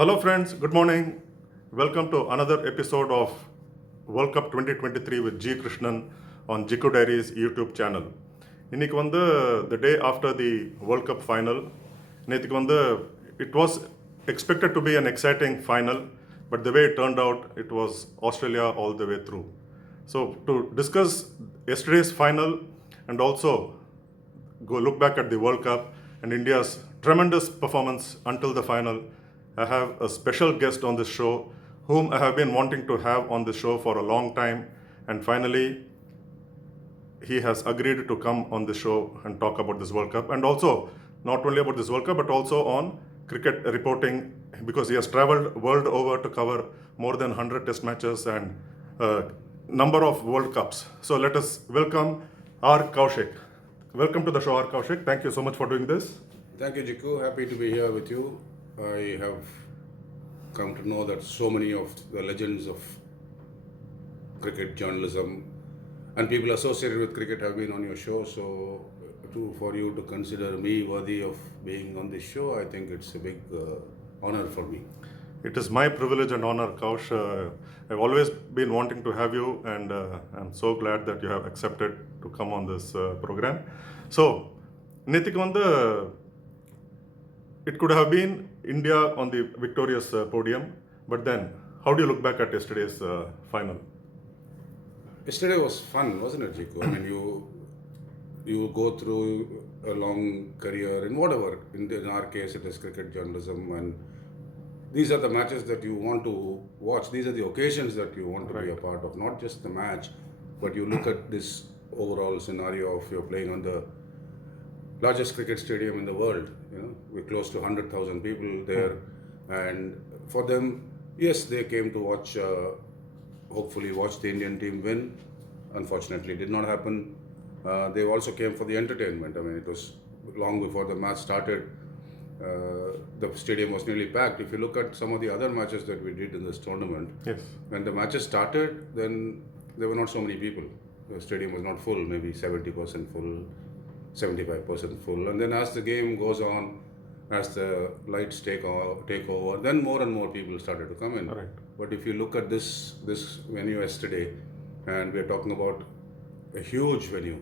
Hello friends, good morning. Welcome to another episode of World Cup 2023 with G. Krishnan on Gikku Diaries YouTube channel. இன்னைக்கு வந்து the day after the World Cup final, நேற்றுக்கு வந்து it was expected to be an exciting final, but the way it turned out, it was Australia all the way through. So to discuss yesterday's final and also go look back at the World Cup and India's tremendous performance until the final, I have a special guest on this show whom I have been wanting to have on the show for a long time, and finally he has agreed to come on the show and talk about this World Cup, and also not only about this World Cup but also on cricket reporting, because he has traveled world over to cover more than 100 test matches and a number of World Cups. So let us welcome R. Kaushik. Welcome to the show, R. Kaushik. Thank you so much for doing this. Thank you, Gikku. Happy to be here with you. I have come to know that so many of the legends of cricket journalism and people associated with cricket have been on your show. So, for you to consider me worthy of being on this show, I think it's a big honor for me. It is my privilege and honor, Kaush. I've always been wanting to have you, and I'm so glad that you have accepted to come on this program. So, நேற்றுக்கு வந்து it could have been India on the victorious podium, but then how do you look back at yesterday's final? Yesterday was fun, wasn't it, Gikku? I mean, you go through a long career in whatever. In our case, it is cricket journalism, and these are the matches that you want to watch. These are the occasions that you want to be a part of, not just the match, but you look at this overall scenario of you're playing on the largest cricket stadium in the world. You know, we're close to 100,000 people there, and for them, yes, they came to watch, hopefully watch the Indian team win. Unfortunately, it did not happen. They also came for the entertainment. I mean, it was long before the match started. The stadium was nearly packed. If you look at some of the other matches that we did in this tournament, Yes. when the matches started, then there were not so many people. The stadium was not full, maybe 70% full, 75% full. And then as the game goes on, as the lights take over, then more and more people started to come in. Right. But if you look at this venue yesterday, and we are talking about a huge venue,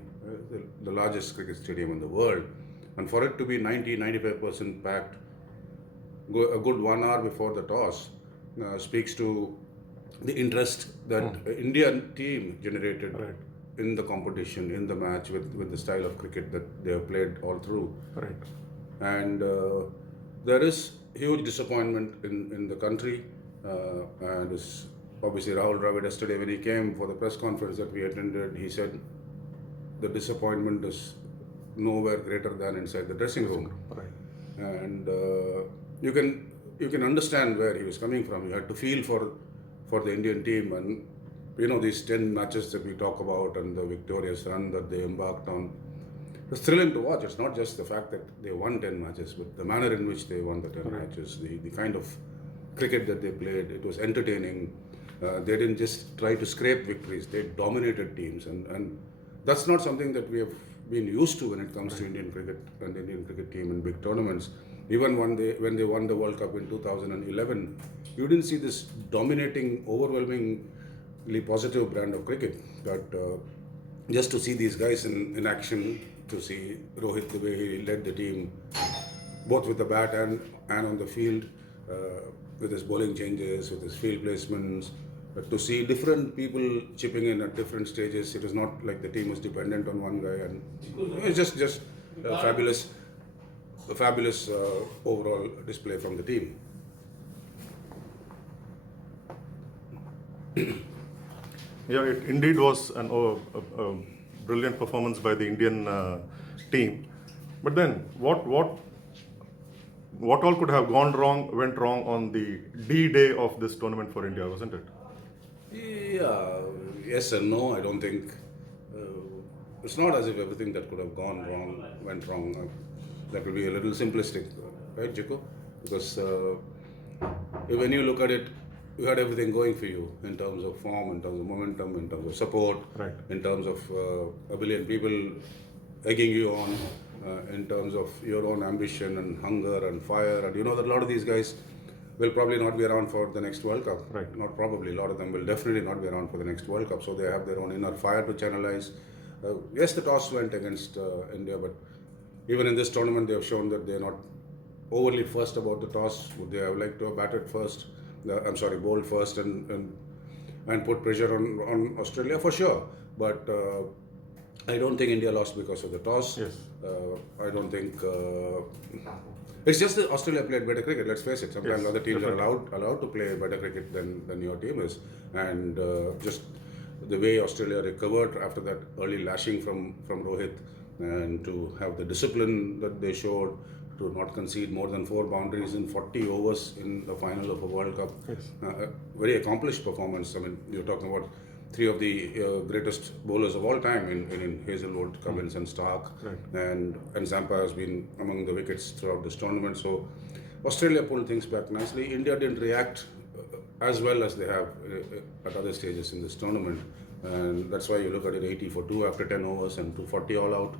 the largest cricket stadium in the world, and for it to be 90-95% packed, a good 1 hour before the toss, speaks to the interest that Indian team generated in the competition, in the match, with the style of cricket that they have played all through. Right. And there is huge disappointment in the country, and it's obviously Rahul Dravid yesterday when he came for the press conference that we attended, he said the disappointment is nowhere greater than inside the dressing room. Right. And you can understand where he was coming from. You had to feel for the Indian team, and you know, these 10 matches that we talk about and the victorious run that they embarked on. It was thrilling to watch. It's not just the fact that they won 10 matches, but the manner in which they won the 10 matches, the kind of cricket that they played. It was entertaining. They didn't just try to scrape victories. They dominated teams, and that's not something that we have been used to when it comes to Indian cricket and the Indian cricket team in big tournaments. Even when they won the World Cup in 2011, you didn't see this dominating, overwhelmingly positive brand of cricket. But just to see these guys in action, to see Rohit the way he led the team, both with the bat and on the field, with his bowling changes, with his field placements, to see different people chipping in at different stages. It was not like the team was dependent on one guy, and it was just a fabulous overall display from the team. Yeah, it indeed was a brilliant performance by the Indian team. But then, what all could have went wrong on the D-Day of this tournament for India, wasn't it? Yeah, yes and no. I don't think it's not as if everything that could have gone wrong went wrong. That would be a little simplistic, right, Gikku? Because when you look at it, you had everything going for you in terms of form, in terms of momentum, in terms of support, in terms of a billion people egging you on, in terms of your own ambition and hunger and fire. And you know that a lot of these guys will probably not be around for the next World Cup. Right. Not probably, a lot of them will definitely not be around for the next World Cup. So they have their own inner fire to channelize. Yes, the toss went against India, but even in this tournament, they have shown that they are not overly fussed about the toss. Would they have liked to have batted first? Bowled first and put pressure on Australia for sure. But I don't think India lost because of the toss. Yes. I don't think it's just that Australia played better cricket. Let's face it. Sometimes Yes, other teams definitely. are allowed to play better cricket than your team is, and just the way Australia recovered after that early lashing from Rohit, and to have the discipline that they showed, to not concede more than 4 boundaries in 40 overs in the final of a World Cup. Yes. Very accomplished performance. I mean, you're talking about 3 of the greatest bowlers of all time in Hazelwood, Cummins and Stark. Right. And Zampa has been among the wickets throughout this tournament. So Australia pulled things back nicely. India didn't react as well as they have at other stages in this tournament. And that's why you look at it 80 for 2 after 10 overs and 240 all out.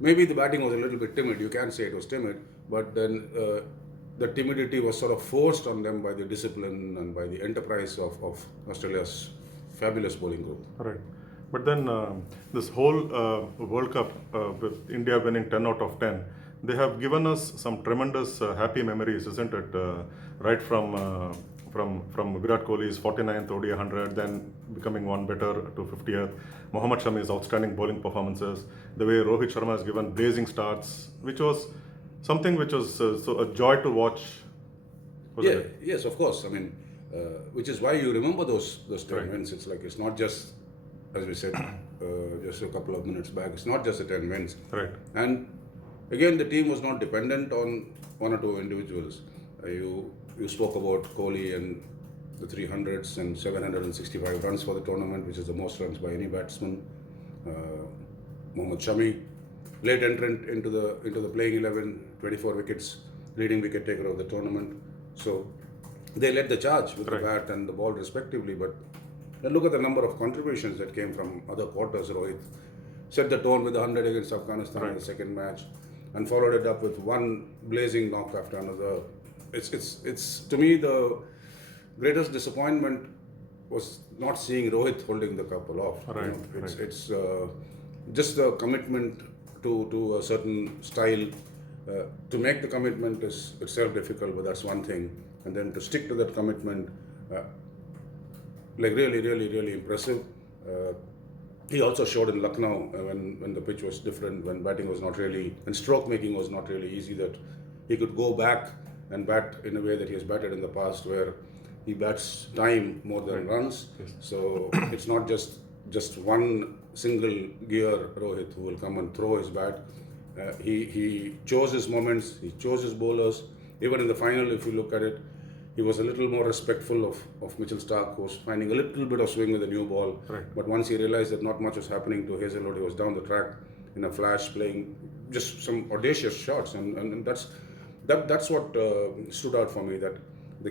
Maybe the batting was a little bit timid. You can say it was timid, but then the timidity was sort of forced on them by the discipline and by the enterprise of Australia's fabulous bowling group. Right. But then this whole World Cup with India winning 10 out of 10, they have given us some tremendous happy memories, isn't it? Right from Virat Kohli's 49th ODI 100, then becoming one better to 50th. Mohammad Shami's outstanding bowling performances. The way Rohit Sharma has given blazing starts, which was something which was so a joy to watch. wasn't it? Yes, of course. I mean, which is why you remember those 10 Right. wins. It's like it's not just, as we said just a couple of minutes back, it's not just the 10 wins. Right. And again, the team was not dependent on 1 or 2 individuals. You spoke about Kohli and the 300s and 765 runs for the tournament, which is the most runs by any batsman. Mohammad Shami, late entrant into the playing 11, 24 wickets, leading wicket taker of the tournament. So they led the charge with Right. the bat and the ball respectively. But then look at the number of contributions that came from other quarters. Rohit set the tone with 100 against Afghanistan in the second match, and followed it up with one blazing knock after another. It's to me the greatest disappointment was not seeing Rohit holding the cup aloft. Right, It's just the commitment to a certain style. To make the commitment is itself difficult, but that's one thing. And then to stick to that commitment, really impressive. He also showed in Lucknow when the pitch was different, when batting was not really, and stroke making was not really easy, that he could go back and bat in a way that he has batted in the past, where he bats time more than runs. Yes. So it's not just one single gear Rohit who will come and throw his bat. He chose his moments, he chose his bowlers. Even in the final, if you look at it, he was a little more respectful of Mitchell Stark, who was finding a little bit of swing with the new ball. Right. But once he realized that not much was happening to Hazelwood, he was down the track in a flash, playing just some audacious shots, and that's what stood out for me. That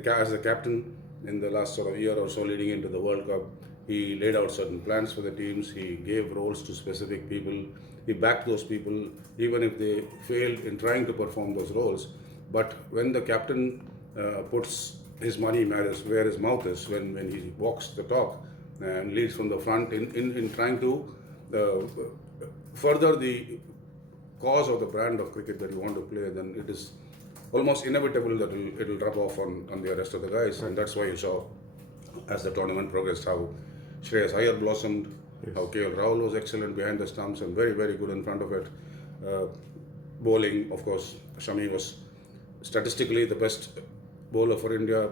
as the captain in the last sort of year or so leading into the World Cup, he laid out certain plans for the teams. He gave roles to specific people. He backed those people, even if they failed in trying to perform those roles. But when the captain puts his money matters where his mouth is, when he walks the talk and leads from the front in trying to further the cause of the brand of cricket that you want to play, then it is almost inevitable that it'll rub off on the rest of the guys. And that's why you saw, as the tournament progressed, how Shreyas Iyer blossomed, how KL Rahul was excellent behind the stumps and very good in front of it. Bowling, of course, Shami was statistically the best bowler for India.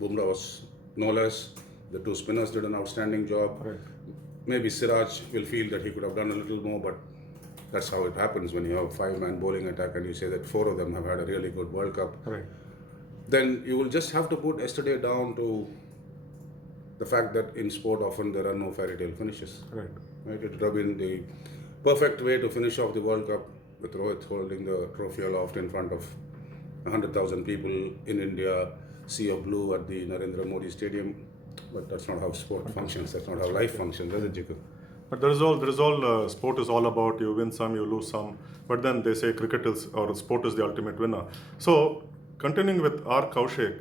Bumrah was no less. The 2 spinners did an outstanding job. Right. Maybe Siraj will feel that he could have done a little more, but that's how it happens when you have a 5-man bowling attack and you say that 4 of them have had a really good World Cup. Right. Then you will just have to put yesterday down to the fact that in sport often there are no fairy tale finishes. Right. It would have been the perfect way to finish off the World Cup, with Rohit holding the trophy aloft in front of 100,000 people in India, sea of blue at the Narendra Modi Stadium. But that's not how sport functions. That's not how life functions, does it, Gikku? But sport is all about you win some, you lose some. But then they say cricket is, or sport is the ultimate winner. So continuing with R. Kaushik,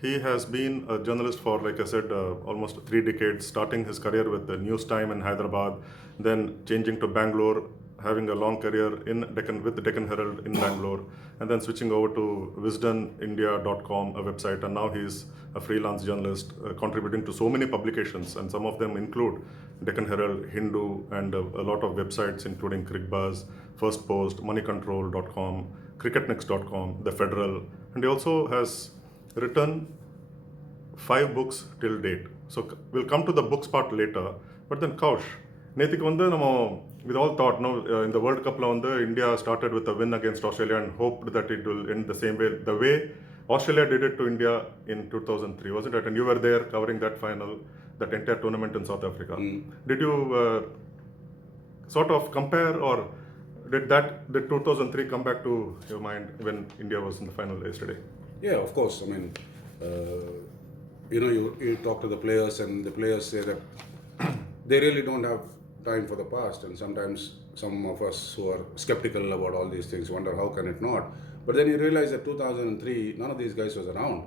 he has been a journalist for, like I said, almost 3 decades, starting his career with the News Time in Hyderabad, then changing to Bangalore, having a long career with the Deccan Herald in Bangalore, and then switching over to wisdomindia.com, a website, and now he's a freelance journalist contributing to so many publications, and some of them include Deccan Herald, Hindu, and a lot of websites including CricBuzz, First Post, moneycontrol.com, cricketnext.com, The Federal, and he also has written 5 books till date. So we'll come to the books part later. But then Kaush, நேற்றுக்கு வந்து நம்ம with all thought, no, in the World Cup வந்து India started with a win against Australia and hoped that it will end the same way, the way Australia did it to India in 2003, wasn't it? And you were there covering that final, that entire tournament in South Africa. Did you sort of compare, or did 2003 come back to your mind when India was in the final yesterday? Yeah, of course. I mean, you talk to the players, and the players say that they really don't have time for the past, and sometimes some of us who are skeptical about all these things wonder how can it not. But then you realize that 2003, none of these guys was around.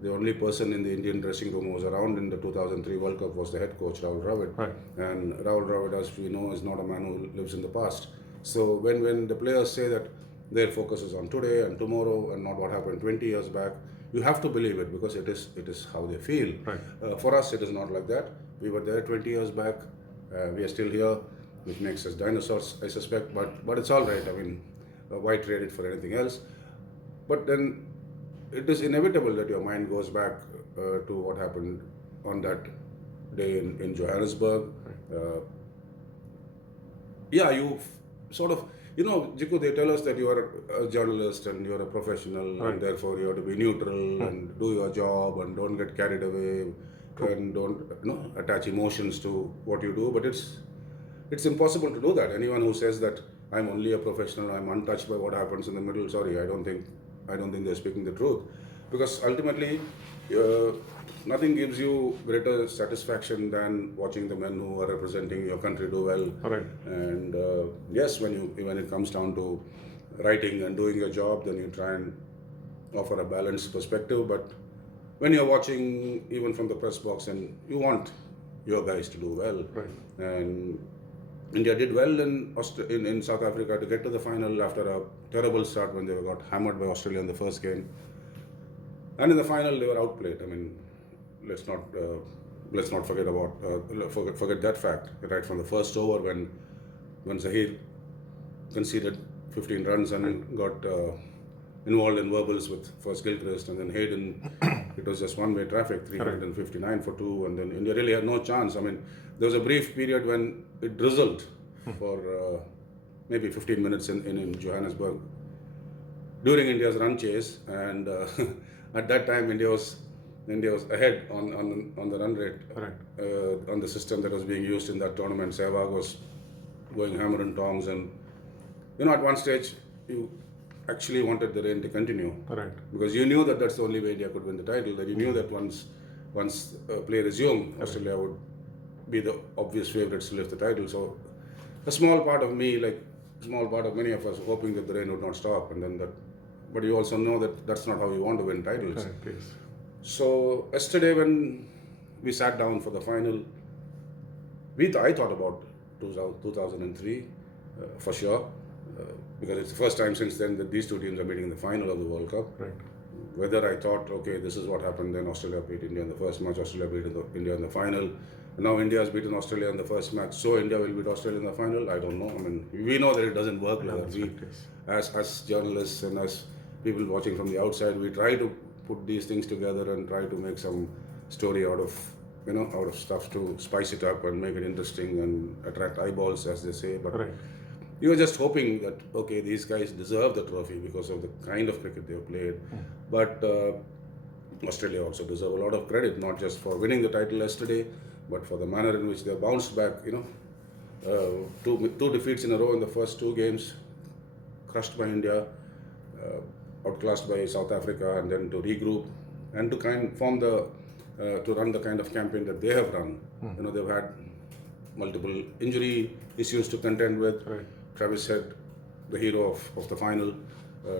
The only person in the Indian dressing room who was around in the 2003 World Cup was the head coach, Rahul Dravid. Right. And Rahul Dravid, as we know, is not a man who lives in the past. So when the players say that their focus is on today and tomorrow and not what happened 20 years back, you have to believe it, because it is how they feel. Right. For us, it is not like that. We were there 20 years back. We are still here, which makes us dinosaurs, I suspect. But it's all right. I mean, why trade it for anything else? But then it is inevitable that your mind goes back to what happened on that day in Johannesburg. You sort of, Gikku, they tell us that you are a journalist and you are a professional, right, and therefore you have to be neutral and do your job and don't get carried away and don't attach emotions to what you do. But it's impossible to do that. Anyone who says that I'm only a professional, I'm untouched by what happens in the middle, sorry, I don't think they're speaking the truth. Because ultimately, nothing gives you greater satisfaction than watching the men who are representing your country do well. Right. And yes, when it comes down to writing and doing your job, then you try and offer a balanced perspective. But when you're watching, even from the press box, and you want your guys to do well. Right. And India did well in South Africa to get to the final after a terrible start when they got hammered by Australia in the first game. And in the final, they were outplayed. I mean, let's not forget that fact. Right from the first over, when Zahir conceded 15 runs and got involved in verbals with first Gilchrist, and then Hayden, it was just one-way traffic, 359 for 2, and then India really had no chance. I mean, there was a brief period when it drizzled for maybe 15 minutes in Johannesburg during India's run chase, and at that time India was ahead on the run rate, on the system that was being used in that tournament. Sehwag was going hammer and tongs, and at one stage you actually wanted the rain to continue, because you knew that that's the only way India could win the title. That you knew that once play resumed, Australia would be the obvious favourites to lift the title. So a small part of me, like small part of many of us, hoping that the rain would not stop, and then that. But you also know that that's not how you want to win titles. So yesterday, when we sat down for the final, I thought about 2003 for sure, because it's the first time since then that these two teams are meeting in the final of the World Cup. Right. Whether I thought, okay, this is what happened, then Australia beat India in the first match, Australia beat India in the final, and now India has beaten Australia in the first match, so India will beat Australia in the final, I don't know. I mean, we know that it doesn't work like that. We, as journalists and as people watching from the outside, we try to put these things together and try to make some story out of stuff to spice it up and make it interesting and attract eyeballs, as they say. But you were just hoping that, okay, these guys deserve the trophy because of the kind of cricket they've played. But Australia also deserve a lot of credit, not just for winning the title yesterday, but for the manner in which they bounced back. Two defeats in a row in the first 2 games, crushed by India, outclassed by South Africa, and then to regroup and to to run the kind of campaign that they have run. They've had multiple injury issues to contend with. Travis Head, the hero of the final,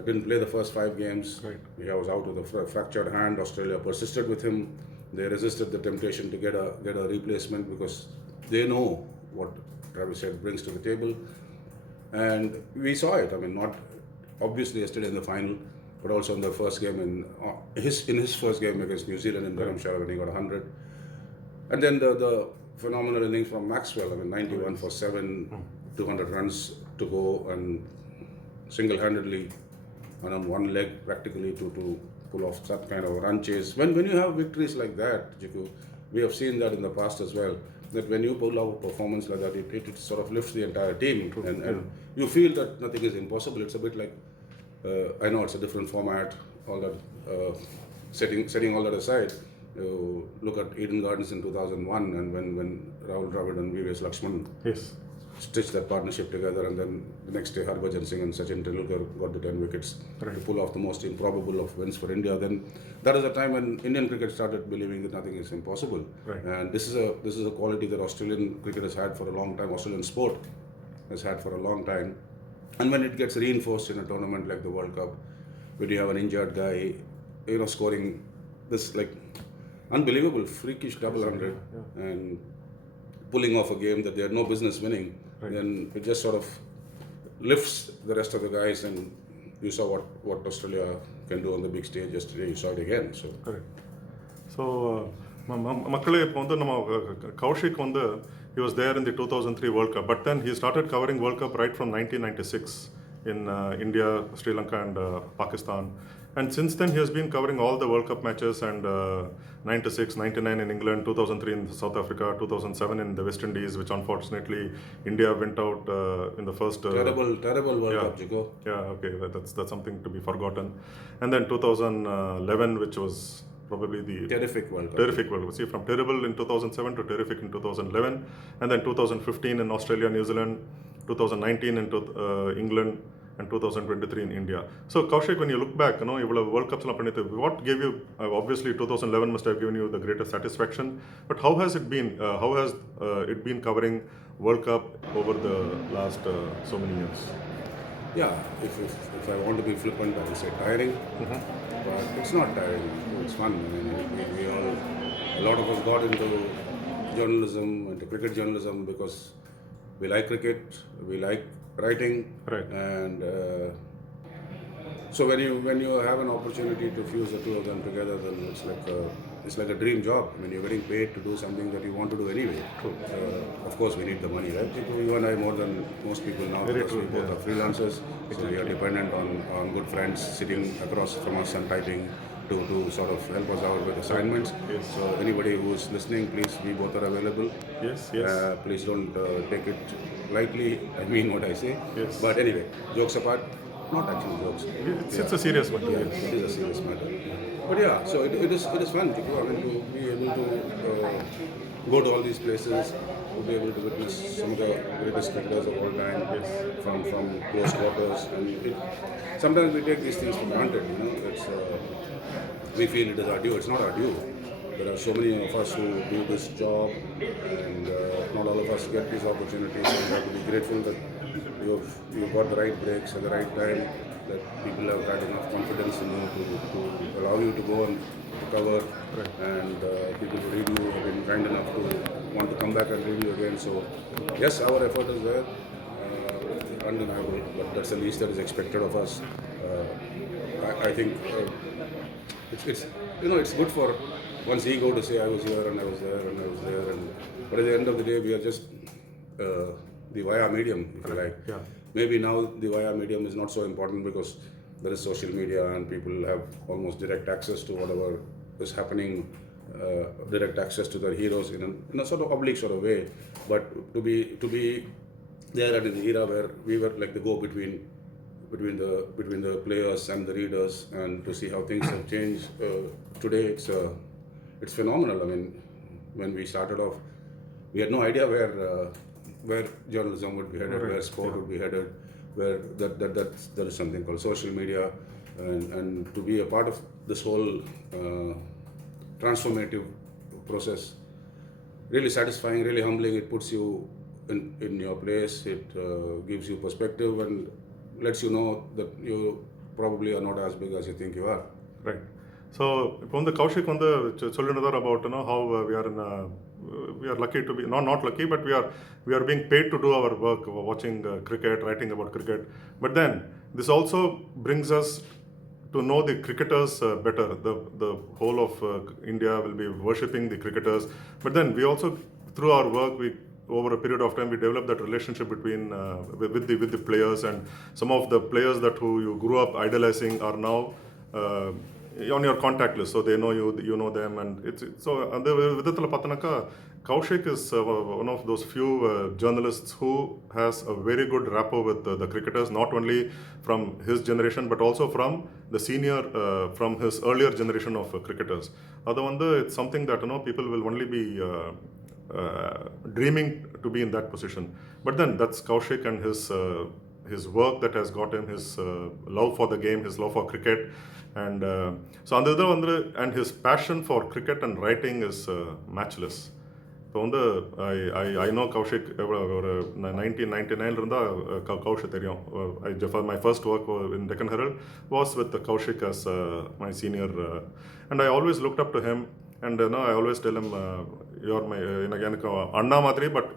didn't play the first 5 games. Right. He was out with a fractured hand. Australia persisted with him. They resisted the temptation to get a replacement because they know what Travis Head brings to the table. And we saw it. I mean, not obviously yesterday in the final, but also in the first game in his first game against New Zealand in Dharamshala when he got 100. And then the phenomenal innings from Maxwell. I mean, 91 for 7, 200 runs to go, and single-handedly and on one leg practically to pull off that kind of run chase. When you have victories like that, Gikku, we have seen that in the past as well, that when you pull out a performance like that, it sort of lifts the entire team. And you feel that nothing is impossible. It's a bit like, I know it's a different format, all that, setting all that aside. You look at Eden Gardens in 2001, and when Rahul Dravid and VVS Lakshman stitched that partnership together, and then the next day Harbhajan Singh and Sachin Tendulkar got the 10 wickets to pull off the most improbable of wins for India. Then that is the time when Indian cricket started believing that nothing is impossible. And this is a quality that Australian cricket has had for a long time. Australian sport has had for a long time, and when it gets reinforced in a tournament like the World Cup, where you have an injured guy, scoring this like unbelievable freakish double 100 and pulling off a game that they had no business winning, then it just sort of lifts the rest of the guys, and you saw what Australia can do on the big stage yesterday. You saw it again. So correct. So மக்களே இப்போ வந்து நம்ம கௌஷிக் வந்து he was there in the 2003 World Cup, but then he started covering World Cup right from 1996 in India, Sri Lanka and Pakistan. And since then, he has been covering all the World Cup matches, and 96, 99 in England, 2003 in South Africa, 2007 in the West Indies, which unfortunately India went out in the first... terrible World Cup, Gikku. Yeah, okay, that's something to be forgotten. And then 2011, which was probably the... Terrific World Cup. Terrific World Cup. See, from terrible in 2007 to terrific in 2011. And then 2015 in Australia, New Zealand, 2019 in England, and 2023 in India. So Kaushik, when you look back, you will have World Cups, what gave you, obviously 2011 must have given you the greatest satisfaction, but how has it been? How has it been covering World Cup over the last so many years? Yeah, if I want to be flippant, I will say tiring, but it's not tiring, it's fun. I mean, a lot of us got into journalism, into cricket journalism, because we like cricket, we like writing, and so when you have an opportunity to fuse the two of them together, then it's like a dream job. I mean, you're getting paid to do something that you want to do anyway. Of course, we need the money, right? You and I more than most people now, because we both are freelancers, so we are dependent on good friends sitting across from us and typing to sort of help us out with assignments. So anybody who's listening, please, we both are available. Please don't take it lightly. I mean what I say. But anyway, jokes apart, not actually jokes. It's a serious matter. It is a serious matter. But yeah, so it is fun to go. I mean, to be able to go to all these places, to be able to witness some of the greatest cricketers of all time from close quarters. And sometimes we take these things for granted. We feel it is our due. It's not our due. There are so many of us who do this job, and not all of us get these opportunities. So we have to be grateful that you've got the right breaks at the right time, that people have had enough confidence in you to allow you to go and cover, and people who read you have been kind enough to want to come back and read you again. So yes, our effort is there, undeniable, but that's the least that is expected of us. I think it's good for one's ego to say I was here and I was there and I was there, but at the end of the day, we are just the via medium, if you like. Maybe now the via medium is not so important because there is social media and people have almost direct access to whatever is happening, direct access to their heroes in a sort of oblique sort of way. But to be there at an era where we were like the go-between between the players and the readers, and to see how things have changed today, it's phenomenal. I mean, when we started off, we had no idea where journalism would be headed, where sport would be headed, where there is something called social media, and to be a part of this whole transformative process, really satisfying, really humbling. It puts you in your place. It gives you perspective and lets you know that probably are not as big as you think you are. Right. So இப்போ வந்து கௌஷிக் வந்து சொல்லிருந்தார் about how we are lucky to be not lucky, but we are being paid to do our work, watching cricket, writing about cricket. But then this also brings us to know the cricketers better. The whole of India will be worshipping the cricketers. But then we also, through our work, over a period of time, we develop that relationship between with the players, and some of the players that who you grew up idolizing are now on your contact list, so they know you know them, and it's so அந்த விதத்தில் பார்த்தனாக்கா Kaushik is one of those few journalists who has a very good rapport with the cricketers, not only from his generation but also from the senior from his earlier generation of cricketers. அது வந்து it's something that people will only be dreaming to be in that position. But then that's Kaushik and his work that has got him, his love for the game, his love for cricket, and so அந்த இது வந்து and his passion for cricket and writing is matchless. இப்போ வந்து I know Kaushik ஒரு 1999 இருந்தால் கௌஷிக் தெரியும். My first work in Deccan Herald was with Kaushik as my senior, and I always looked up to him, and I always tell him you're my எனக்கு அண்ணா மாதிரி, but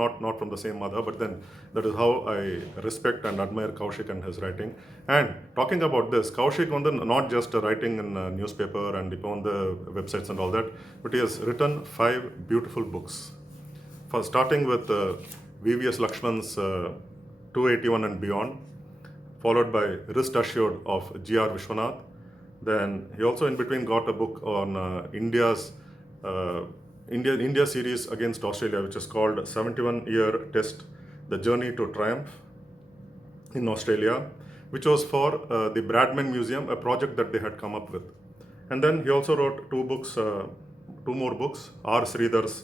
not from the same mother. But then that is how I respect and admire Kaushik and his writing. And talking about this, Kaushik not just writing in newspaper and on the websites and all that, but he has written 5 beautiful books. For starting with VVS Lakshman's 281 and Beyond, followed by Wrist Assured of G.R. Vishwanath. Then he also in between got a book on India series against Australia, which is called 71-Year Test, The Journey to Triumph in Australia, which was for the Bradman Museum, a project that they had come up with. And then he also wrote 2 more books, R. Sridhar's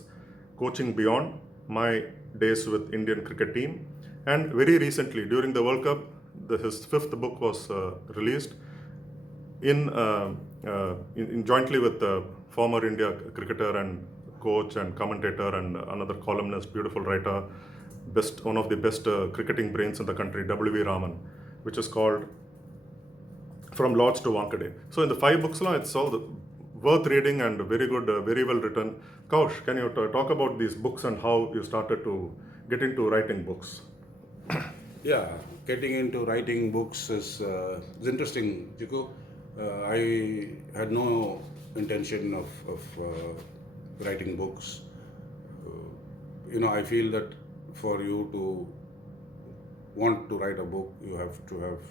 Coaching Beyond, My Days with Indian Cricket Team. And very recently, during the World Cup, his 5th book was released in jointly with the former India cricketer and coach and commentator and another columnist, beautiful writer, one of the best cricketing brains in the country, W.V. Raman, which is called From Lords to Wankhede. So in the 5 books, it's all worth reading and very good, very well written. Kaush, can you talk about these books and how you started to get into writing books? Yeah, getting into writing books is interesting, Gikku. I had no intention of writing books. I feel that for you to want to write a book, you have to have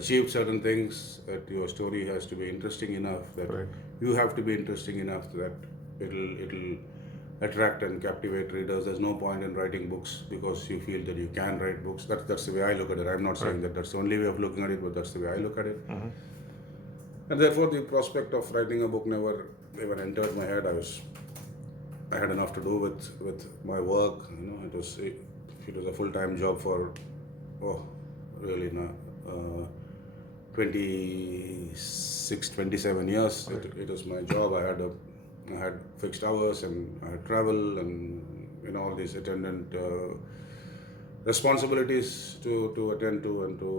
achieved certain things, that your story has to be interesting enough, that Right. you have to be interesting enough that it'll attract and captivate readers. There's no point in writing books because you feel that you can write books. That's the way I look at it. I'm not saying that that's the only way of looking at it, but that's the way I look at it. And therefore the prospect of writing a book never entered my head. I had enough to do with my work. It was a full-time job for really 27 years. It was my job. I had fixed hours, and I had travel, and all these attendant responsibilities to attend to and to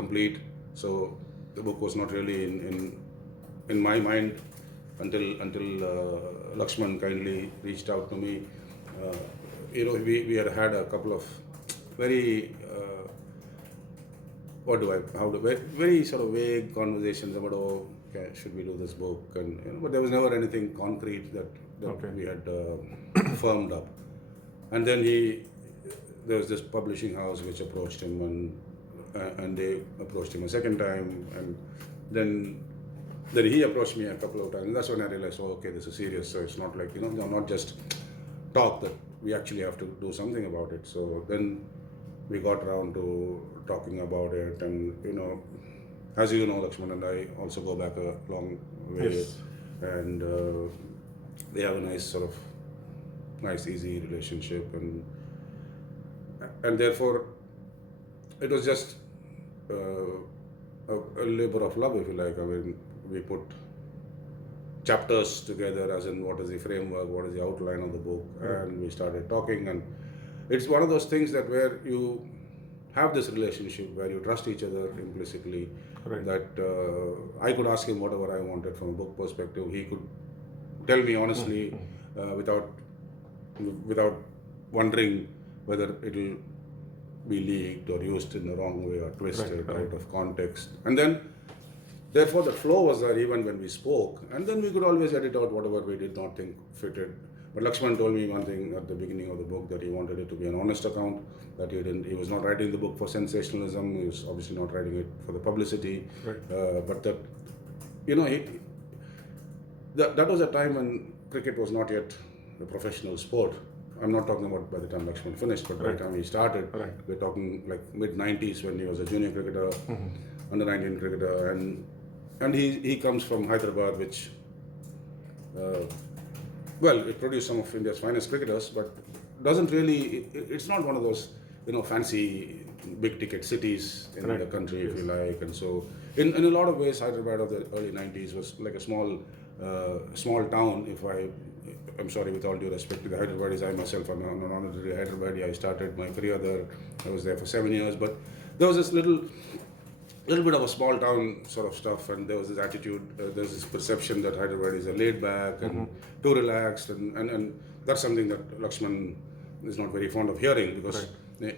complete. So the book was not really in my mind until Lakshman kindly reached out to me. We had a couple of very very sort of vague conversations about okay, should we do this book, and but there was never anything concrete that Okay. we had firmed up. And then there was this publishing house which approached him, and they approached him a second time, and then he approached me a couple of times, and that's when I realized, okay, this is serious. So it's not like not just talk, that we actually have to do something about it. So then we got around to talking about it, and as you know, Lakshman and I also go back a long way. Yes. And they have a nice easy relationship, and therefore it was just a labor of love, if you like. I mean, we put chapters together, as in what is the framework, what is the outline of the book, and we started talking. And it's one of those things that where you have this relationship where you trust each other implicitly, Right. that I could ask him whatever I wanted from a book perspective. He could tell me honestly without wondering whether it'll be leaked or used in the wrong way or twisted out of context. And then, therefore, the flow was there even when we spoke. And then we could always edit out whatever we did not think fitted. But Lakshman told me one thing at the beginning of the book, that he wanted it to be an honest account, that he was not writing the book for sensationalism, he was obviously not writing it for the publicity, but that, that was a time when cricket was not yet a professional sport. I'm not talking about by the time Lakshman finished, but by the time he started, we're talking like mid-90s when he was a junior cricketer, under 19 cricketer, and he comes from Hyderabad, which, it produced some of India's finest cricketers, but doesn't really, it's not one of those, fancy big ticket cities in the country, if you like. And so, in a lot of ways, Hyderabad of the early 90s was like a small town. I'm sorry, with all due respect to the Hyderabadis, I myself am an honorary Hyderabadi. I started my career there. I was there for 7 years, but there was this little bit of a small town sort of stuff, and there was this attitude, there's this perception that Hyderabadis are laid back and too relaxed, and that's something that Lakshman is not very fond of hearing, because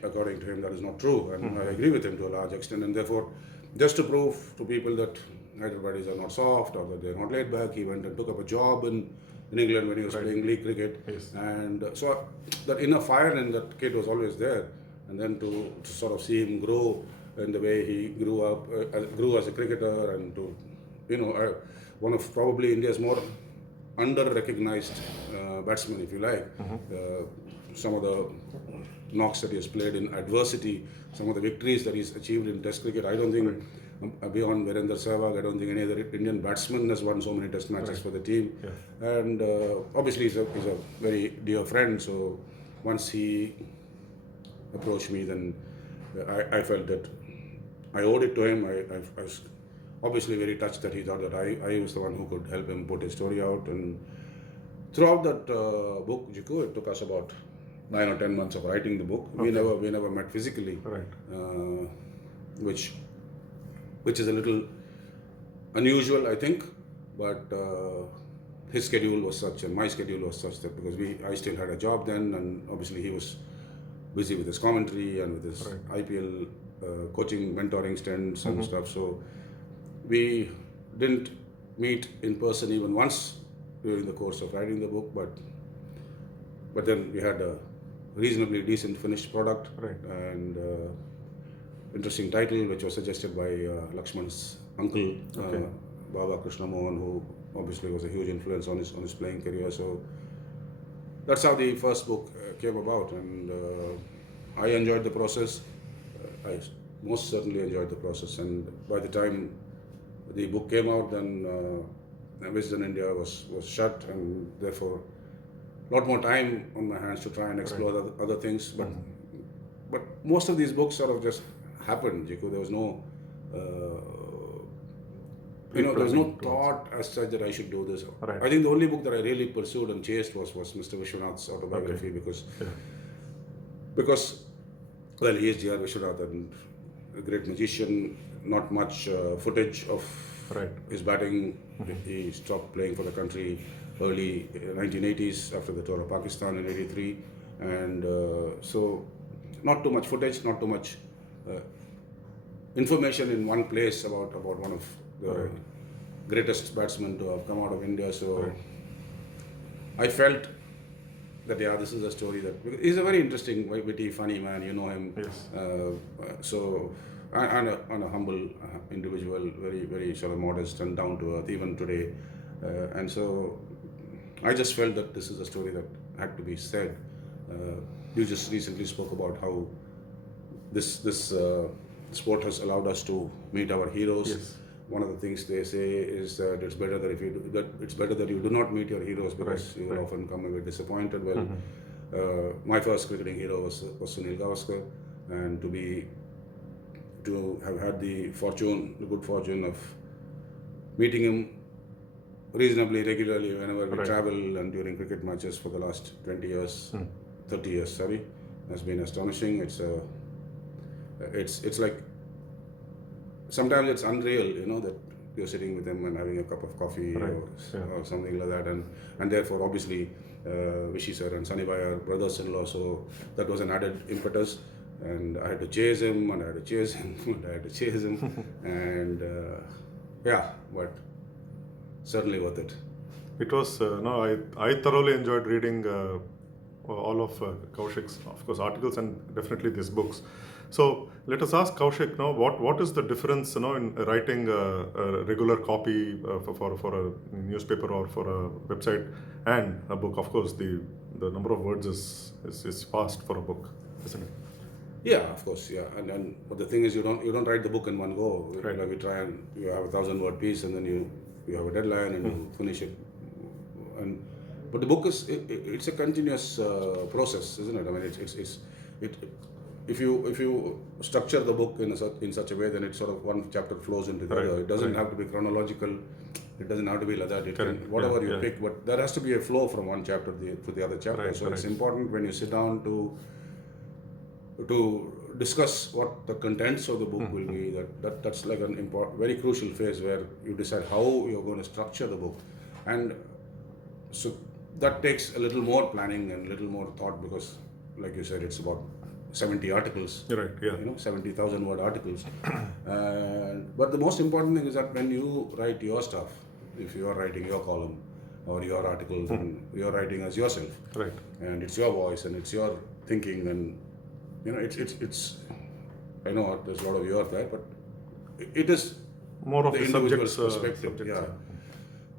according to him that is not true, and I agree with him to a large extent. And therefore, just to prove to people that Hyderabadis are not soft or that they're not laid back, he went and took up a job in England when he was playing league cricket. And so that inner fire in that kid was always there. And then to sort of see him grow in the way he grew as a cricketer, and to, one of probably India's more under-recognized batsmen, if you like. Some of the knocks that he has played in adversity, some of the victories that he's achieved in Test cricket, I don't think, beyond Virender Sehwag, I don't think any other Indian batsman has won so many Test matches for the team. And obviously he's a very dear friend, so once he approached me, then I felt that I owed it to him. I was obviously very touched that he thought that I was the one who could help him put his story out. And throughout that book, Gikku, it took us about 9 or 10 months of writing the book. We never met physically, which is a little unusual, I think, but his schedule was such and my schedule was such that, because I still had a job then, and obviously he was busy with his commentary and with his IPL coaching, mentoring stints and stuff. So we didn't meet in person even once during the course of writing the book, but then we had a reasonably decent finished product, and interesting title, which was suggested by Lakshman's uncle, Baba Krishna Mohan, who obviously was a huge influence on his playing career. So that's how the first book came about, and I enjoyed the process. I most certainly enjoyed the process, and by the time the book came out, then Wisdom India was shut, and therefore a lot more time on my hands to try and explore other things. But most of these books sort of just happened, Gikku. There was no there was no thought as such that I should do this. I think the only book that I really pursued and chased was Mr. Vishwanath's autobiography, because well, he is G.R. Vishwanath, and a great magician. Not much footage of his batting. He stopped playing for the country early 1980s after the tour of Pakistan in '83, and so not too much footage, not too much information in one place about one of the greatest batsmen to have come out of India. So I felt that this is a story that, he's a very interesting, witty, funny man. You know him. So and a humble individual, very, very sort of modest and down to earth even today. And so I just felt that this is a story that had to be said. You just recently spoke about how this sport has allowed us to meet our heroes. One of the things they say is that it's better that you do not meet your heroes, because you will often come away disappointed. Well, my first cricketing hero was Sunil Gavaskar, and to have had the good fortune of meeting him reasonably regularly whenever we travel and during cricket matches for the last 20 years, 30 years, has been astonishing. It's like sometimes it's unreal, that you're sitting with him and having a cup of coffee or something like that, and therefore obviously Vishy sir and Sunny Bhai are brothers-in-law, so that was an added impetus, and I had to chase him and I had to chase him and I had to chase him and but certainly worth it. It was I thoroughly enjoyed reading all of Kaushik's, of course, articles and definitely these books. So let us ask Kaushik now, what is the difference in writing a regular copy for a newspaper or for a website and a book? Of course, the number of words is fast for a book, isn't it? Yeah, of course, yeah. And but the thing is, you don't write the book in one go. Right. We try and you have a 1,000-word piece, and then you have a deadline and you finish it. But the book it's a continuous process, isn't it? I mean, if you structure the book in such a way, then it sort of one chapter flows into the other. It doesn't have to be chronological. It doesn't have to be like that. It can, whatever you pick, but there has to be a flow from one chapter to the other chapter. So it's important when you sit down to discuss what the contents of the book will be. That's like an very crucial phase where you decide how you're going to structure the book, and so that takes a little more planning and a little more thought, because, like you said, it's about 70 articles. Right. Yeah. 70,000 word articles. But the most important thing is that when you write your stuff, if you are writing your column or your articles, and you're writing as yourself, Right. and it's your voice and it's your thinking, and it's I know there's a lot of yours there, but it is More of the the individual's subjects, perspective. Yeah.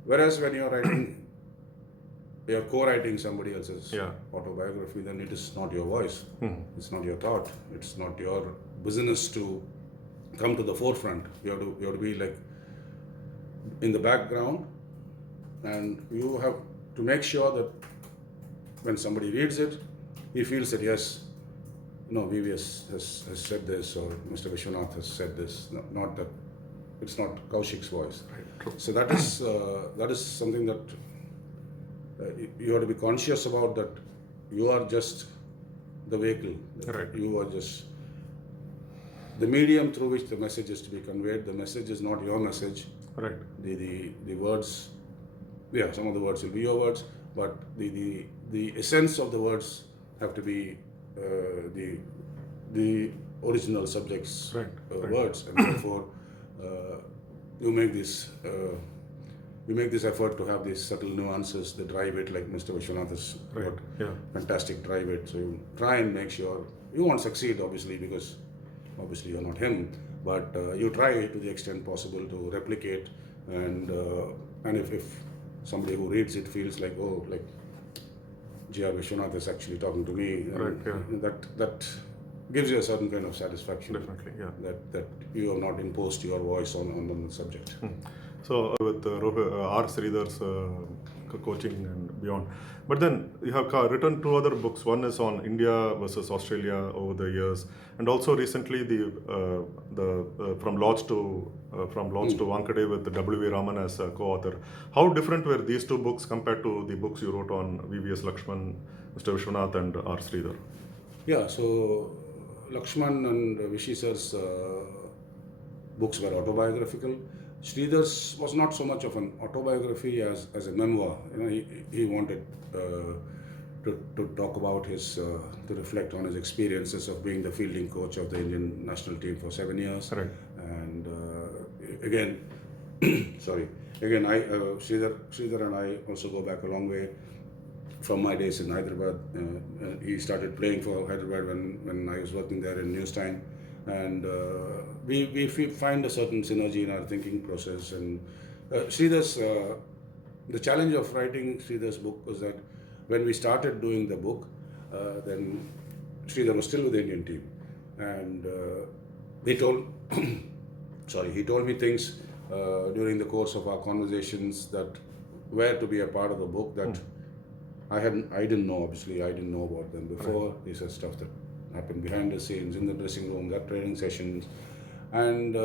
Whereas when you're writing, you're co-writing somebody else's autobiography, then it is not your voice. It's not your thought. It's not your business to come to the forefront. You have to be like in the background, and you have to make sure that when somebody reads it, he feels that yes, VVS has said this, or Mr. Vishwanath has said this. Not that it's not Kaushik's voice. Right. So that is something that you have to be conscious about, that you are just the vehicle. Right. You are just the medium through which the message is to be conveyed. The message is not your message. Right. The words, some of the words will be your words, but the essence of the words have to be the original subject's words, and therefore you make this effort to have these subtle nuances that drive it, like Mr. Vishwanath has got fantastic drive it. So you try and make sure you won't succeed, obviously, because obviously you're not him, but you try to the extent possible to replicate, and if somebody who reads it feels like, oh, like G.R. Vishwanath is actually talking to me, that gives you a certain kind of satisfaction. Definitely, yeah. That you have not imposed your voice on the subject. So with R. Sridhar's coaching and beyond. But then you have written two other books. One is on India versus Australia over the years, and also recently the From Lodge to Wankhede with W.V. Raman as a co-author. How different were these two books compared to the books you wrote on VVS Lakshman, Mr. Vishwanath, and R. Sridhar? Yeah, so Lakshman and Vishy sir's books were autobiographical. Sridhar's was not so much of an autobiography as a memoir. He wanted to talk about to reflect on his experiences of being the fielding coach of the Indian national team for 7 years. Right. And again, Sridhar and I also go back a long way. From my days in Hyderabad, he started playing for Hyderabad when I was working there in Newstime. And we find a certain synergy in our thinking process. And Sridhar's, the challenge of writing Sridhar's book was that when we started doing the book, then Sridhar was still with the Indian team, and he told me things during the course of our conversations that were to be a part of the book that I didn't know. Obviously, I didn't know about them before. Right. These are stuff that happened behind the scenes, in the dressing room, at training sessions. And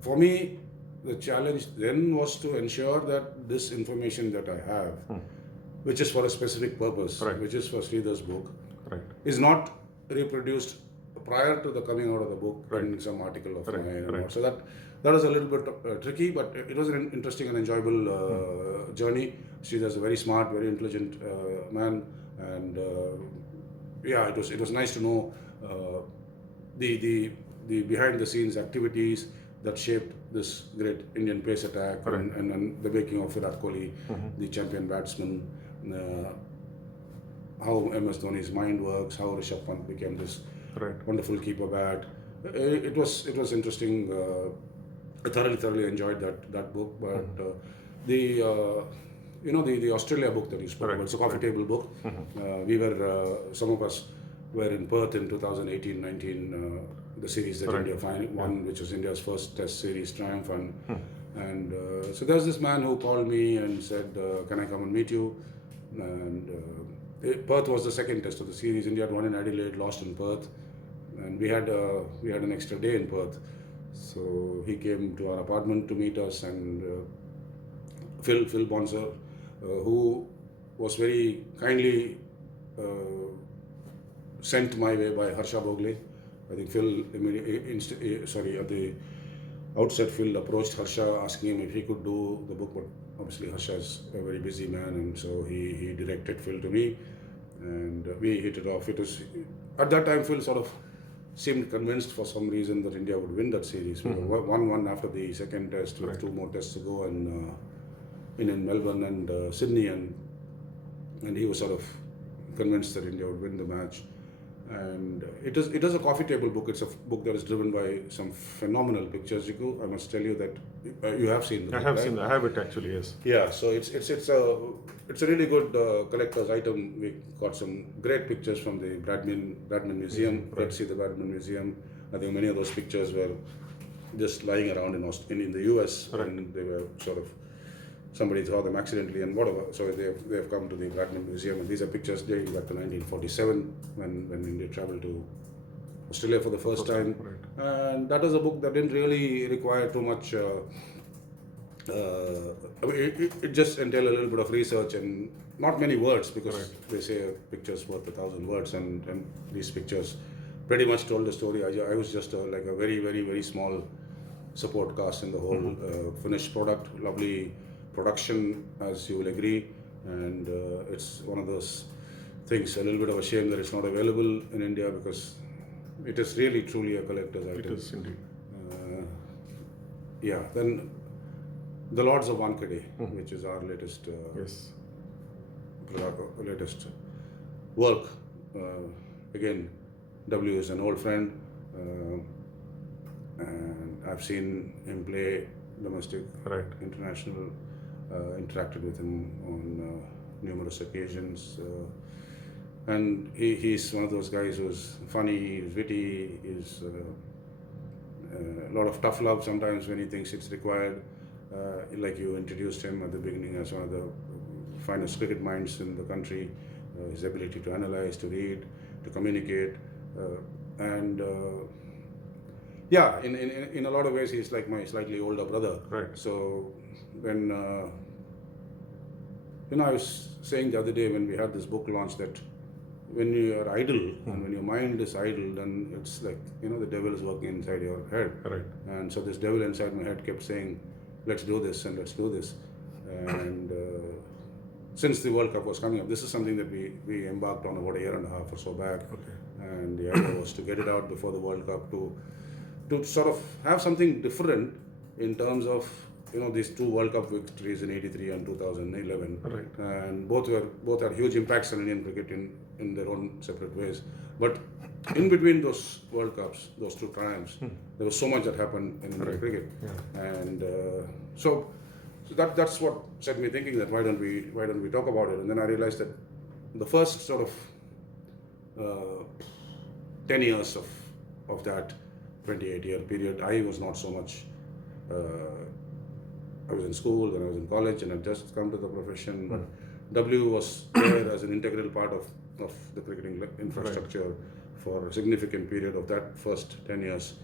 for me, the challenge then was to ensure that this information that I have, which is for a specific purpose, which is for Sridhar's book, is not reproduced prior to the coming out of the book in some article of mine. Right. So that was a little bit tricky, but it was an interesting and enjoyable journey. Sridhar's a very smart, very intelligent man, and yeah, it was nice to know the behind the scenes activities that shaped this great Indian pace attack and the making of Virat Kohli, the champion batsman, how MS Dhoni's mind works, how Rishabh Pant became this wonderful keeper bat. It was interesting. I thoroughly enjoyed that book. But the Australia book that you spoke about, it's a coffee table book. We were some of us were in Perth in 2018-19. The series that India won, which was India's first Test series triumph, and so there was this man who called me and said, "Can I come and meet you?" And Perth was the second Test of the series. India had won in Adelaide, lost in Perth, and we had an extra day in Perth. So he came to our apartment to meet us, and Phil Bonser, who was very kindly sent my way by Harsha Bogle. I think Phil at the outset, Phil approached Harsha asking him if he could do the book, but obviously Harsha is a very busy man, and so he directed Phil to me, and we hit it off. It was at that time Phil sort of seemed convinced for some reason that India would win that series. We were 1-1 after the second Test, with 2 more tests to go, and in Melbourne and Sydney, and he was sort of convinced that India would win the match. And it is a coffee table book. It's a book that is driven by some phenomenal pictures, Gikku. I must tell you that you have seen the book, I have seen. I have it actually. Yes. Yeah. So it's a really good collector's item. We got some great pictures from the Bradman Museum. Let's see the Bradman Museum. I think many of those pictures were just lying around in the US, and they were sort of, somebody saw them accidentally and whatever. So they have come to the Bradman Museum, and these are pictures dating back to 1947 when India traveled to Australia for the first time. And that was a book that didn't really require too much. It just entailed a little bit of research and not many words, because they say a picture's worth 1,000 words, and these pictures pretty much told the story. I was just like a very, very, very small support cast in the whole finished product. Lovely production, as you will agree, and it's one of those things, a little bit of a shame that it's not available in India, because it is really truly a collector's item. It is indeed. Yeah, then The Lords of Wankhede, which is our latest latest work. Again, W is an old friend, and I've seen him play domestic, international, interacted with him on numerous occasions, and he's one of those guys who's funny, he's witty, he's a lot of tough love sometimes when he thinks it's required. Like you introduced him at the beginning as one of the finest cricket minds in the country. His ability to analyze, to read, to communicate, and yeah, in a lot of ways he's like my slightly older brother. So when I was saying the other day when we had this book launch that when you are idle and when your mind is idle, then it's like, the devil is working inside your head. And so this devil inside my head kept saying, let's do this and let's do this. And since the World Cup was coming up, this is something that we embarked on about a year and a half or so back. And the idea was to get it out before the World Cup, to sort of have something different in terms of these 2 World Cup victories in '83 and 2011, and both had huge impacts on Indian cricket in their own separate ways. But in between those World Cups, those 2 triumphs, there was so much that happened in Indian cricket, and so that's what set me thinking that why don't we talk about it? And then I realized that the first sort of 10 years of that 28-year period, I was not so much. I was in school, then I was in college, and I'd just come to the profession. But W was there as an integral part of the cricketing infrastructure for a significant period of that first 10 years.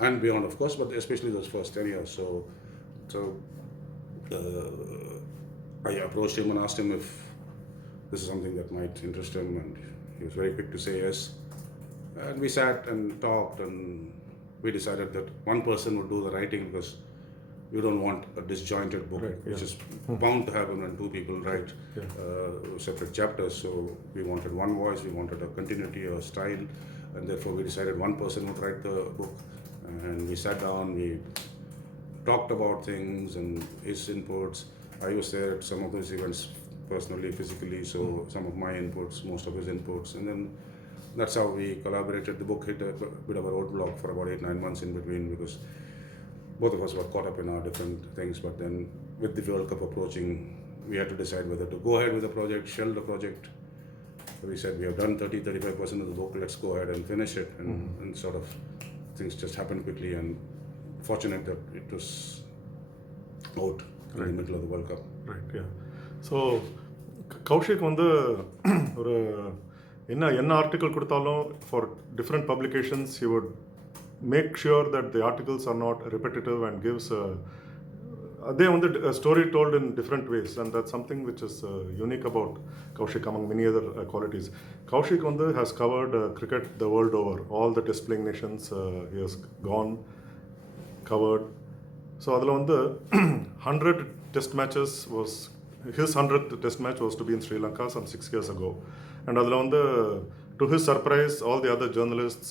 And beyond, of course, but especially those first 10 years. So I approached him and asked him if this is something that might interest him, and he was very quick to say yes. And we sat and talked, and we decided that one person would do the writing because we don't want a disjointed book, which is bound to happen when two people write separate chapters. So we wanted one voice, we wanted a continuity, a style, and therefore we decided one person would write the book. And we sat down, we talked about things and his inputs. I was there at some of those events personally, physically, so some of my inputs, most of his inputs, and then that's how we collaborated. The book hit a bit of a roadblock for about 8-9 months in between because both of us were caught up in our different things. But then with the World Cup approaching, we had to decide whether to go ahead with the project, shelve the project. So we said we have done 30-35% of the book, let's go ahead and finish it. And sort of things just happened quickly, and fortunate that it was out in the middle of the World Cup. Right, yeah. So, Kaushik வந்து ஒரு என்ன article கொடுத்தாலும் for different publications he would make sure that the articles are not repetitive and gives they on a story told in different ways, and that's something which is unique about Kaushik among many other qualities. Kaushik has covered cricket the world over, all the test playing nations he has gone, covered. So அதில் 100 test matches was his 100th test match was to be in Sri Lanka some 6 years ago, and அதில் to his surprise all the other journalists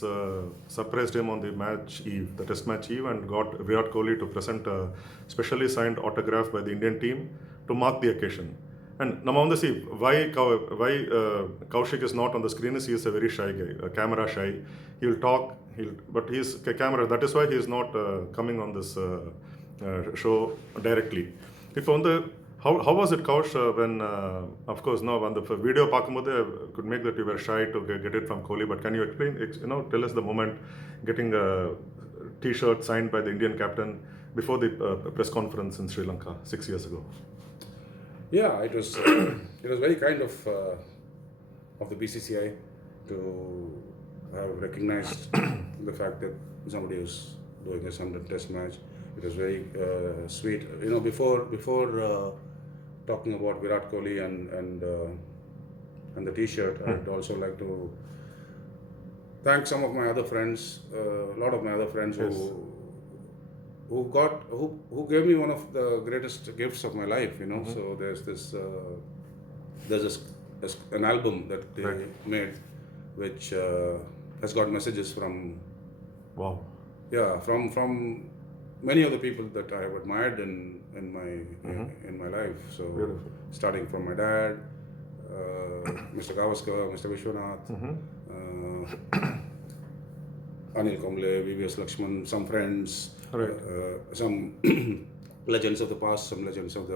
surprised him on the match eve, the test match eve, and got Virat Kohli to present a specially signed autograph by the Indian team to mark the occasion. And நம்ம see why Kaushik is not on the screen is he is a very shy guy, camera shy. He will talk, but he is a camera. That is why he is not coming on this show directly. இப்போ how was it, Kaush, when of course now when the video பார்க்கும்போது could make that you were shy to get it from Kohli, but can you explain, tell us the moment getting a t-shirt signed by the Indian captain before the press conference in Sri Lanka 6 years ago? Yeah, it was very kind of the BCCI to have recognized the fact that somebody was doing a 100th test match. It was very sweet. Before talking about Virat Kohli and the T-shirt, I'd also like to thank some of my other friends, a lot of my other friends who gave me one of the greatest gifts of my life. So there's an album that they made, which has got messages from from many of the people that I have admired in my life. So starting from my dad, Mr. Gavaskar, Mr. Vishwanath, Anil Kumble, VVS Lakshman, some friends, some legends of the past, some legends of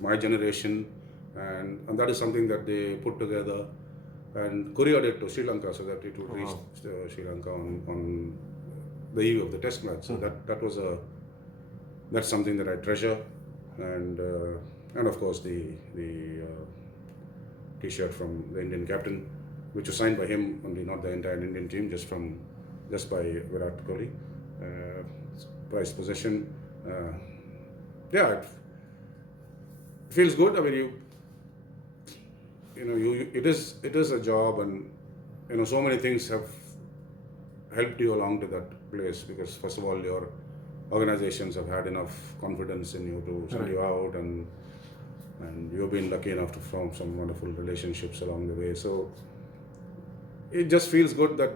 my generation, and that is something that they put together and couriered it to Sri Lanka so that it would reach Sri Lanka on the eve of the test match. So that's something that I treasure, and of course the T-shirt from the Indian captain, which was signed by him only, not the entire Indian team, just by Virat Kohli. Prized possession. It feels good. I mean, it is a job, and so many things have helped you along to that place, because first of all your organizations have had enough confidence in you to send you out, and you've been lucky enough to form some wonderful relationships along the way. So it just feels good that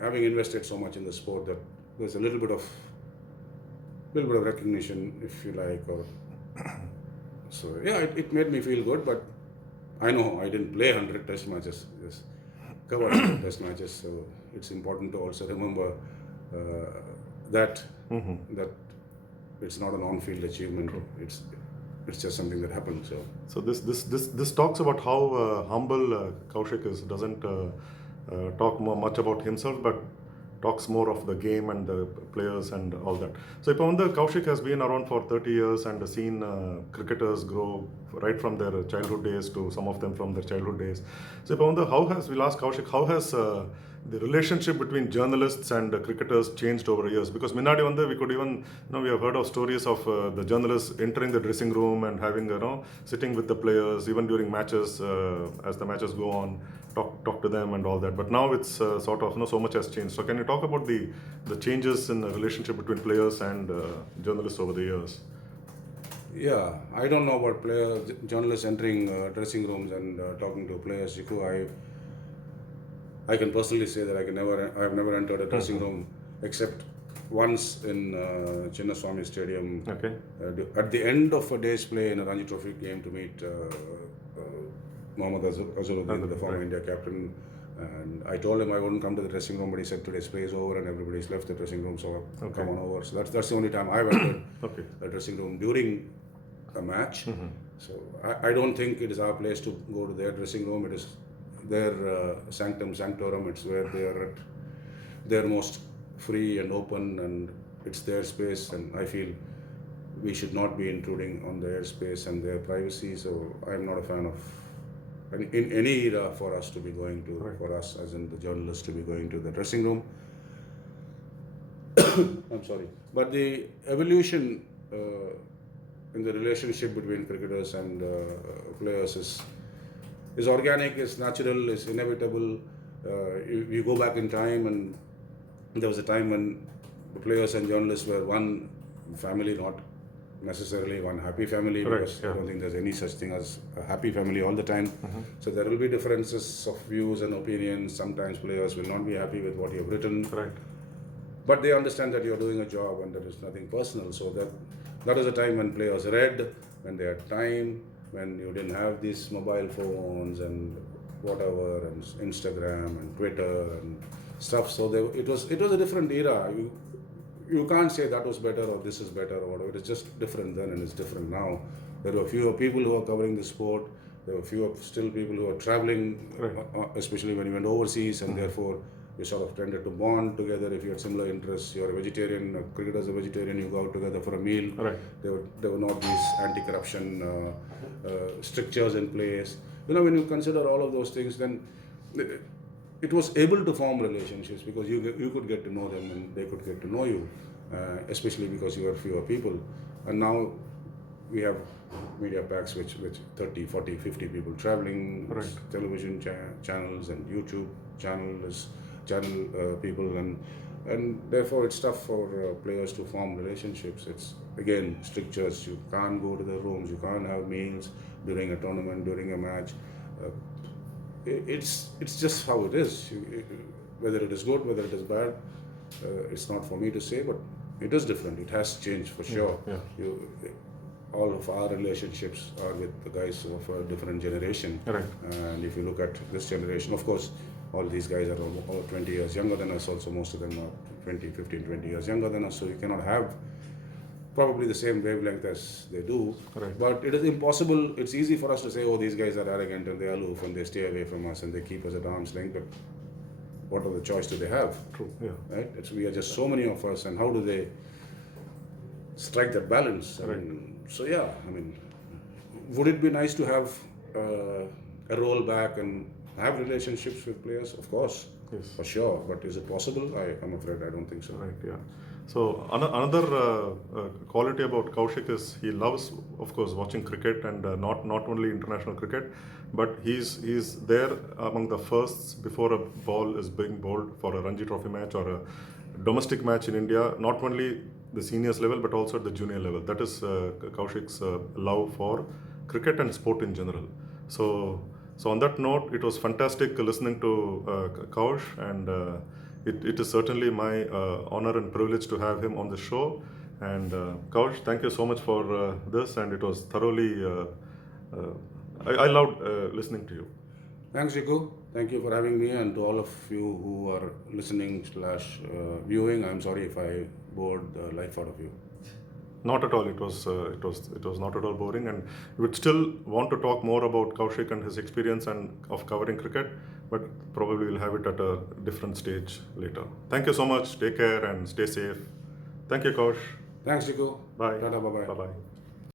having invested so much in the sport, that there's a little bit of recognition, if you like, or so it made me feel good. But I know I didn't play 100 test matches, just covered 100 test matches, so it's important to also remember that it's not an on-field achievement. It's just something that happened. So this talks about how humble Kaushik is. Doesn't talk much about himself, but talks more of the game and the players and all that. So இப்போ Kaushik has been around for 30 years and seen cricketers grow right from their childhood days to some of them from their childhood days. So இப்போ we'll ask Kaushik, how has the relationship between journalists and cricketers changed over years? Because minadi we could even, we have heard of stories of the journalists entering the dressing room and having, sitting with the players even during matches, as the matches go on, talk to them and all that. But now it's sort of, so much has changed. So can you talk about the changes in the relationship between players and journalists over the years? Yeah, I don't know about journalists entering dressing rooms and talking to players. Gikku, I can personally say that I have never entered a dressing room except once in Chinnaswamy Stadium. Okay. At the end of a day's play in a Ranji Trophy game to meet Mohammad Azharuddin, the former India captain. And I told him I wouldn't come to the dressing room, but he said today's play is over and everybody's left the dressing room, so come on over. So that's the only time I've entered a dressing room during a match. So I don't think it is our place to go to their dressing room. It is their sanctum sanctorum. It's where they are at their most free and open, and it's their space, and I feel we should not be intruding on their space and their privacy. So I'm not a fan of in any era for us to be going to, for us as in the journalists to be going to the dressing room. I'm sorry, but the evolution in the relationship between cricketers and players is organic, is natural, is inevitable. You go back in time, and there was a time when the players and journalists were one family, not necessarily one happy family, because I don't think there's any such thing as a happy family all the time. So there will be differences of views and opinions. Sometimes players will not be happy with what you have written, but they understand that you're doing a job and there is nothing personal. So that is a time when players read, when they had time, when you didn't have these mobile phones and whatever, and Instagram and Twitter and stuff. So it was a different era. You can't say that was better or this is better or whatever. It is just different then and it's different now. There were fewer people who are covering the sport. There were fewer still people who are traveling, especially when you went overseas, and therefore you sort of tended to bond together if you had similar interests. You're a vegetarian, a cricketer's a vegetarian, you go out together for a meal. There were not these anti-corruption strictures in place. When you consider all of those things, then it was able to form relationships because you could get to know them and they could get to know you, especially because you were fewer people. And now we have media packs which 30, 40, 50 people traveling, television channels and YouTube channel people, and therefore it's tough for players to form relationships. It's again strictures. You can't go to the rooms, you can't have meals during a tournament, during a match. It's just how it is. Whether it is good, whether it is bad, it's not for me to say, but it is different. It has changed for sure. All of our relationships are with the guys of a different generation. And if you look at this generation, of course, all these guys are all 20 years younger than us. Also, most of them are 20 years younger than us. So you cannot have probably the same wavelength as they do. But it is impossible. It's easy for us to say, oh, these guys are arrogant and they are aloof and they stay away from us and they keep us at arm's length. But what other choice do they have? Right? We are just so many of us, and how do they strike that balance? Would it be nice to have a rollback and have relationships with players? Of course, for sure. But is it possible? I'm afraid I don't think so. So another quality about Kaushik is he loves, of course, watching cricket, and not only international cricket, but he's there among the firsts before a ball is being bowled for a Ranji Trophy match or a domestic match in India. Not only the seniors level, but also at the junior level. That is Kaushik's love for cricket and sport in general. So on that note, it was fantastic listening to Kaush, and it is certainly my honor and privilege to have him on the show. And Kaush, thank you so much for this, and it was thoroughly, I loved listening to you. Thanks, Gikku. Thank you for having me, and to all of you who are listening / viewing, I'm sorry if I bored the life out of you. Not at all. It was not at all boring, and we would still want to talk more about Kaushik and his experience and of covering cricket, but probably we'll have it at a different stage later. Thank you so much. Take care and stay safe. Thank you, Kaush. Thanks, Gikku. Bye. Tata, bye-bye. Bye-bye.